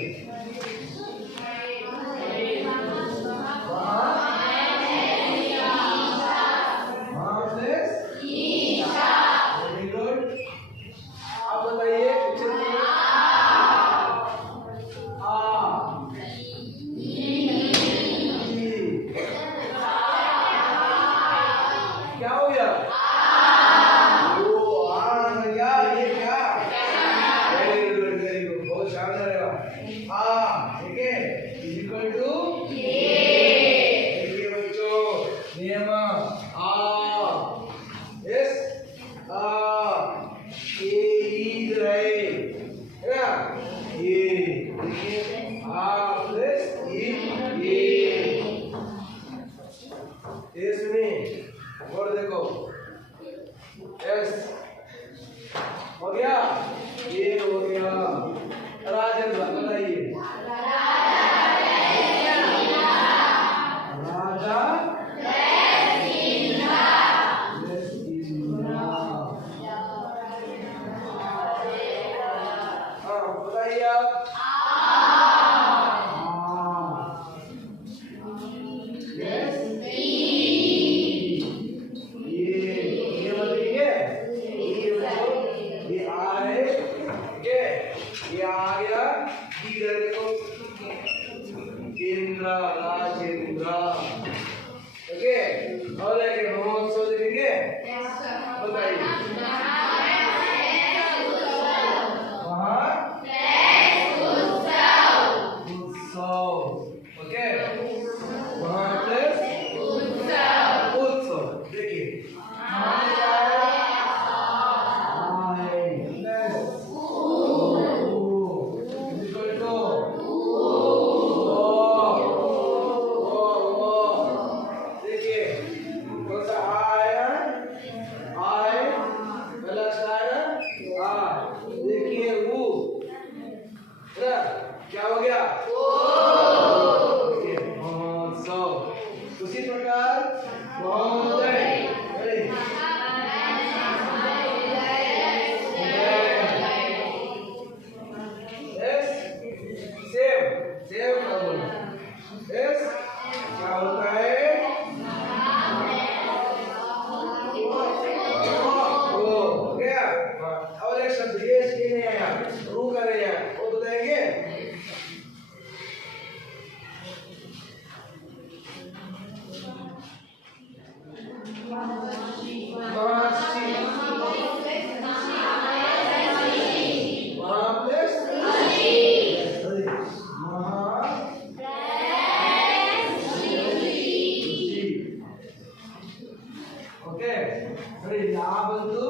और देखो एस हो गया, ये हो गया। राजेंद्र बताइए। राजा बताइए आप। राजेंद्र ओके, और लेके महोत्सव देखेंगे। बताइए उत्सव, ओके उत्सव। देखिए क्या हो गया महोत्सव। उसी प्रकार महोदय सेव क्या होता है हो गया। और एक शब्द ये नहीं आया, रू कर रहे हैं, वो बताएंगे। ओके या बंधु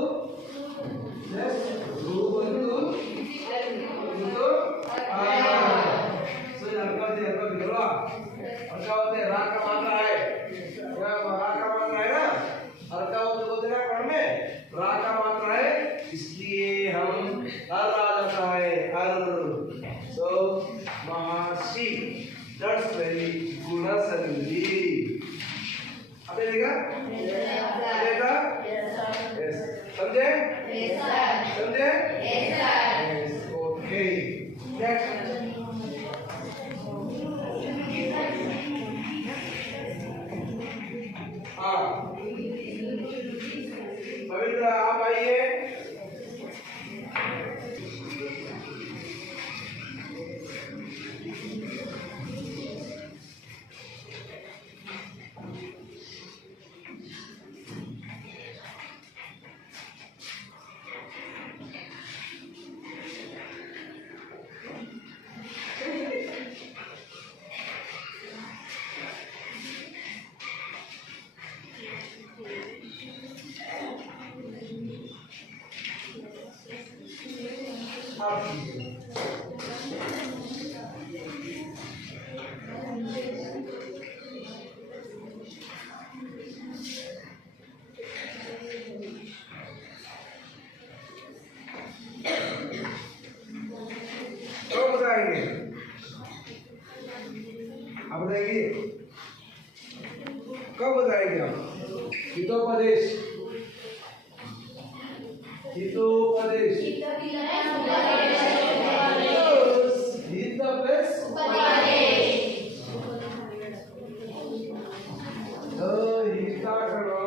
इसलिए हम हर आ जाता है हर। सो महर्षि दैट्स वेरी गुणसंधि। अब देखा देखा यस समझे समझे यस ओके नेक्स्ट। हाँ पवित्र आप आइए। आप कीजिए। कब बताएंगे? आप बताएंगे कब बताएंगे आप? हितोपदेश, हितोपदेश, हित प्लस हिता करो,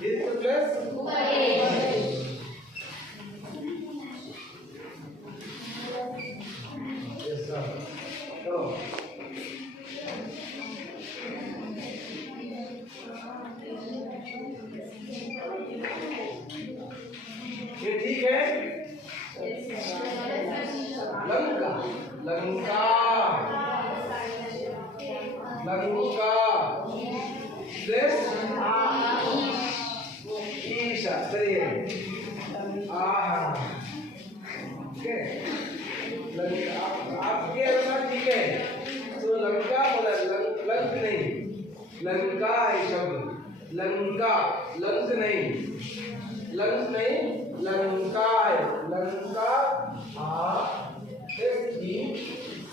हित प्लस यस सर। चलो ये ठीक है। लंका, लंका, लंका प्लस ईशा, चलिए आहा, ठीक है। आपके अनुसार ठीक है। तो लंका बोला, लंक नहीं, लंका है शब्द, लंका, लंक नहीं, लंक नहीं, लंका है, लंका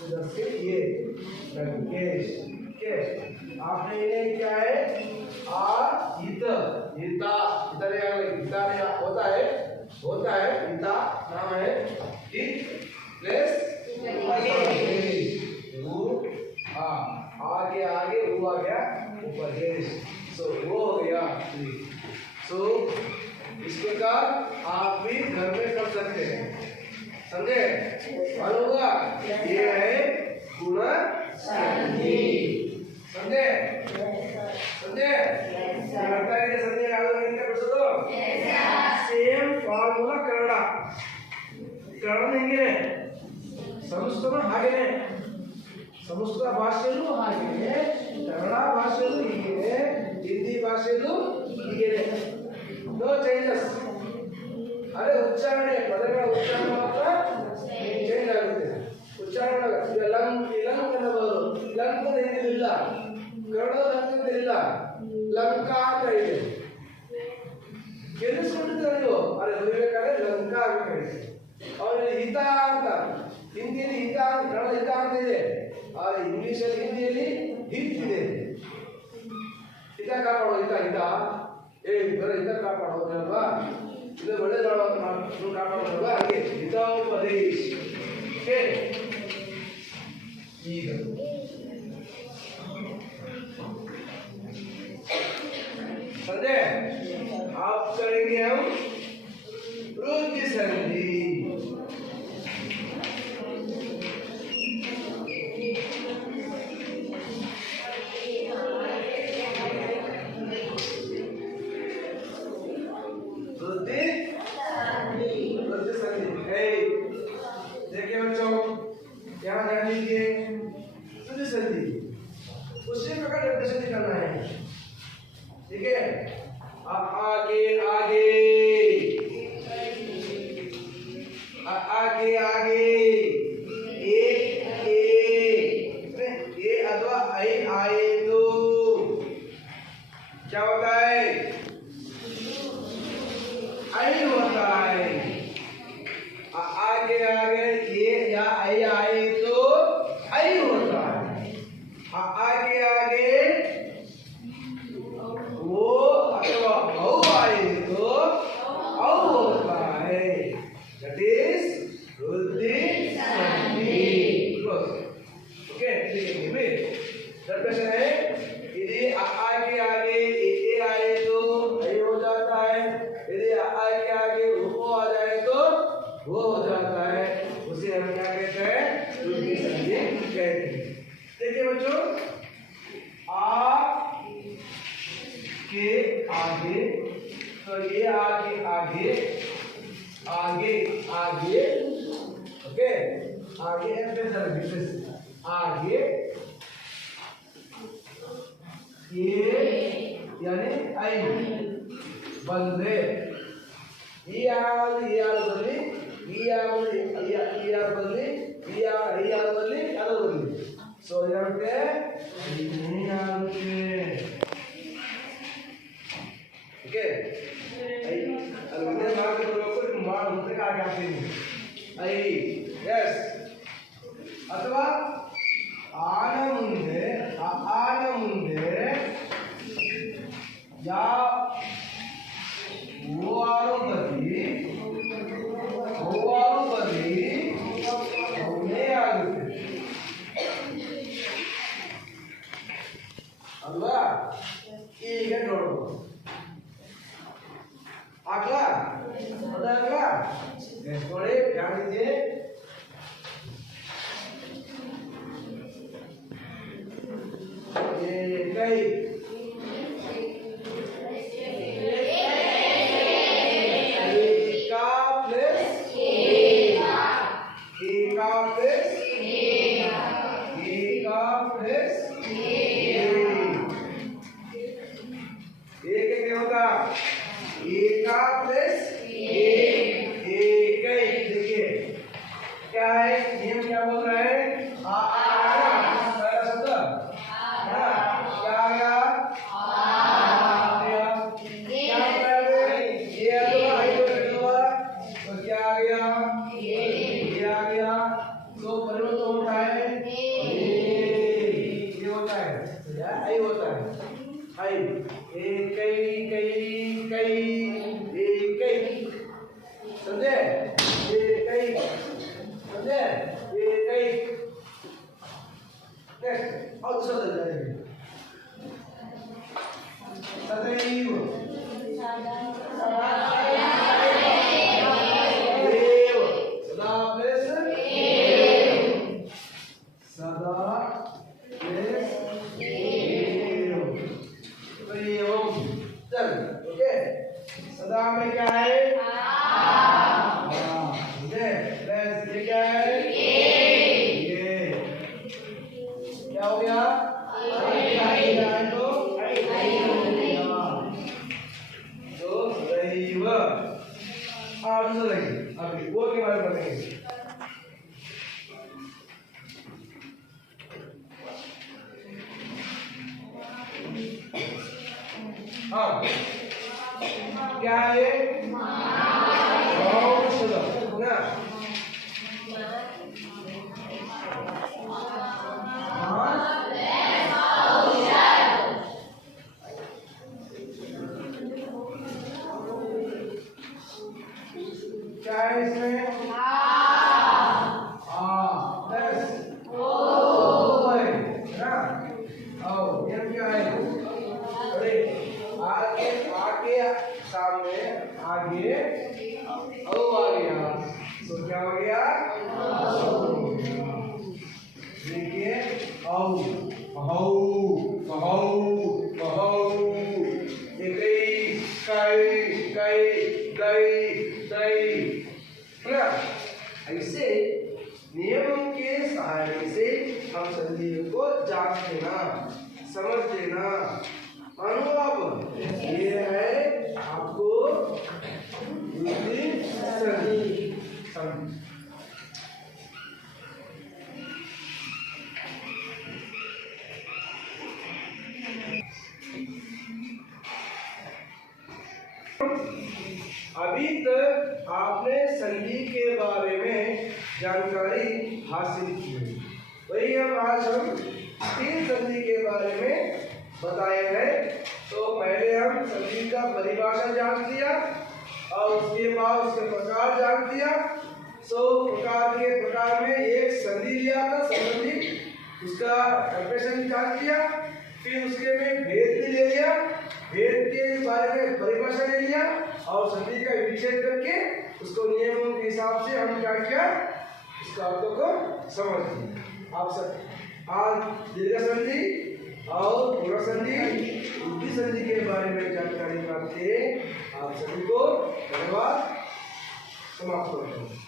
उधर से ये लंकेश, ठीक है। आपने ये क्या है? हित, हिता, इधर हिता होता है, हिता नाम है हित प्लस आगे आगे वो आ गया उपदेश, सो वो हो गया। सो इस प्रकार आप भी घर में कर सकते हैं, समझे? मालूम हुआ? ये है गुण संधि, समझे? समझे? लगता है समझे? आगे नहीं कर सकते। सेम फॉर्मूला कन्नಡ, कन्नಡ ಹೆಂಗಿದೆ? ಸಂಸ್ಕೃತ ಹಾಗೇನೆ, ಸಂಸ್ಕೃತ ಭಾಷೆಯಲ್ಲೂ ಹಾಗೆ, ಕನ್ನಡ ಭಾಷೆಯಲ್ಲೂ ಹೀಗೆ, ಹಿಂದಿ ಭಾಷೆಯಲ್ಲೂ ಹೀಗೆ, ನೋ ಚೇಂಜಸ್. ಅದೇ ಉಚ್ಚಾರಣೆ, ಪದಗಳ ಉಚ್ಚಾರಣೆ ಮಾತ್ರ ಚೇಂಜ್ ಆಗುತ್ತೆ. ಉಚ್ಚಾರಣೆ ಲಂಕ್ ಅನ್ನಬಹುದು, ಲಂಕ್ ಏನಿಲ್ಲ, ಕನ್ನಡ ಲಂಕ್ ಇಲ್ಲ, ಲಂಕಾ ಅಂತ ಇದೆ. ಕೇಳಿಸ್ಕೊಂಡಿದ್ದಾರೆ ನೀವು, ಅದೇ ಬರೀಬೇಕಾದ್ರೆ ಲಂಕಾ ಅಂತ ಹೇಳಿ. ಅವ್ರಿಗೆ ಹಿತ ಅಂತ, ಹಿಂದಿಯಲ್ಲಿ ಹಿತ, ಕನ್ನಡ ಹಿತ ಅಂತ ಇದೆ, ಆದರೆ ಇಂಗ್ಲಿಷಲ್ಲಿ ಹಿಂದಿಯಲ್ಲಿ ಹಿತ್ ಇದೆ. ಹಿತ ಕಾಪಾಡೋ, ಹಿತ ಹಿತ ಬರ ಹಿತ ಕಾಪಾಡೋದಲ್ವಾ, ಇದು ಒಳ್ಳೆಯದು ಕಾಪಾಡೋದಲ್ವಾ, ಹಾಗೆ ಹಿತೋಪದೇಶ. ಓಕೆ, ಈಗ समझे? आप करेंगे हम वृद्धि संधि। वृद्धि संधि है, देखिए बच्चों यहाँ ध्यान दीजिए, वृद्धि संधि उसी प्रकार वृद्धि संधि करना है, ठीक है। आगे आगे आगे आगे ए अथवा आई आए तो क्या होता है? आई होता है। आगे आगे ये या आई आए तो आई होता है। आगे आगे वो अथवा औ आए तो औ होता है। That is वृद्धि संधि। ओके, देखिए थर्ड क्वेश्चन है, यदि आगे आगे ए आए तो ऐ हो जाता है, यदि आगे आगे वो आ जाए तो वो हो जाता है, उसे हम क्या कहते हैं? वृद्धि संधि कहते हैं। देखिए बच्चों, आ के आगे, तो ये आगे आगे आगे आगे, ओके, आगे आगे ये यानी आई बंदे, ಈ ಆರ್ ಬದಲಿ ಈ ಆರ್ ಬದಲಿ ಈ ಆರ್ ಬದಲಿ ಅದು ಬದಲಿ ಸೊ ಇದಾಗುತ್ತೆ ಓಕೆ ಅದು ಒಂದೇ ಮಾರ್ಕ್ ಬರಬೇಕು ನೀವು ಮಾಡಿ ಮುಂದೆ ಹಾಗೆ ಹಾಕ್ತೀನಿ ಐ ಎಸ್ ಅಥವಾ ಆನ ಮುಂದೆ ಯಾ ಓವಾರು ಬದಿ ಅವನೇ ಆಗುತ್ತೆ ಅಲ್ವಾ ಈಗ ನೋಡ್ಬೋದು ಆಗ್ಲಾ ಅದಾಗ್ಲಾ ನೋಡಿ ಯಾರಿದೆ ಕೈ क्या है नियम क्या बोल रहा है पहला शब्द क्या आ गया क्या तो क्या आ गया ये आ गया तो परिवर्तन होता है ये होता है आई होता है आई कई समझे और दूसरा चल जाएगा सदैव सदा प्लस चल ओके सदा में क्या है क्या है क्या हो गया तो सदैव अभी वो के बारे में बताएंगे हाँ क्या है ना क्या है इसमें सामने आगे औ आ गया तो क्या हो गया देखिए औ बहु ऐसे नियमों के सहारे से हम संधियों को जांच लेना समझ लेना अनुभव ये है आपको अभी तक आपने संधि के बारे में जानकारी हासिल की है वही आज हम 3 संधि के बारे में बताए हैं। तो पहले हम संधि का परिभाषा जान लिया और उसके बाद उसके प्रकार जान लिया। प्रकार में एक संधि लिया था संबंधी उसका कंपेशन जान लिया, फिर उसके में भेद भी ले लिया, भेद के बारे में परिभाषा ले लिया और संधि का विच्छेद करके उसको नियमों के हिसाब से हम क्या किया उसका अर्थों को समझ लिया। आप सब आज दीर्घ संधि और पूर्ण संधि उल्टी संधि के बारे में जानकारी प्राप्त किए। आप सभी को धन्यवाद। समाप्त करते हैं।